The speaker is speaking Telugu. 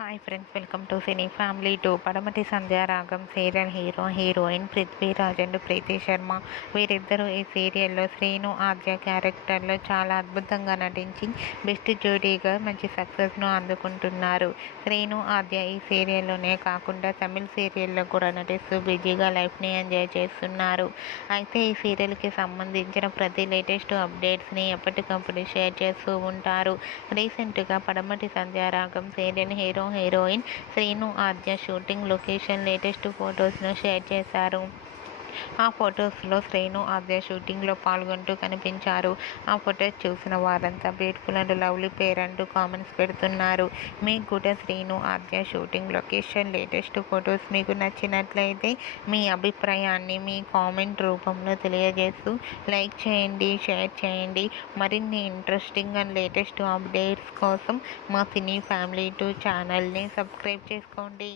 Hi friends, welcome to cine family two. పడమటి Sandhyaragam serial heroine Prithviraj and ప్రీతి శర్మ. వీరిద్దరూ ఈ సీరియల్లో శ్రీను ఆద్య క్యారెక్టర్లో చాలా అద్భుతంగా నటించి బెస్ట్ జోడీగా మంచి సక్సెస్ను అందుకుంటున్నారు. శ్రీను ఆద్య ఈ సీరియల్లోనే కాకుండా తమిళ్ సీరియల్లో కూడా నటిస్తూ బిజీగా లైఫ్ని ఎంజాయ్ చేస్తున్నారు. అయితే ఈ సీరియల్కి సంబంధించిన ప్రతి లేటెస్ట్ అప్డేట్స్ని ఎప్పటికప్పుడు షేర్ చేస్తూ ఉంటారు. రీసెంట్గా పడమటి సంధ్యారాగం సీరియల్ హీరోయిన్ శ్రీను ఆద్య షూటింగ్ లొకేషన్ లేటెస్ట్ ఫొటోస్ను షేర్ చేశారు. ఆ ఫొటోస్లో శ్రీను ఆద్య షూటింగ్లో పాల్గొంటూ కనిపించారు. ఆ ఫొటోస్ చూసిన వారంతా బ్యూటిఫుల్ అండ్ లవ్లీ పేర్ అంటూ కామెంట్స్ పెడుతున్నారు. మీకు కూడా శ్రీను ఆద్య షూటింగ్ లొకేషన్ లేటెస్ట్ ఫొటోస్ మీకు నచ్చినట్లయితే మీ అభిప్రాయాన్ని మీ కామెంట్ రూపంలో తెలియజేస్తూ లైక్ చేయండి, షేర్ చేయండి. మరిన్ని ఇంట్రెస్టింగ్ అండ్ లేటెస్ట్ అప్డేట్స్ కోసం మా సినీ ఫ్యామిలీ 2 ఛానల్ని సబ్స్క్రైబ్ చేసుకోండి.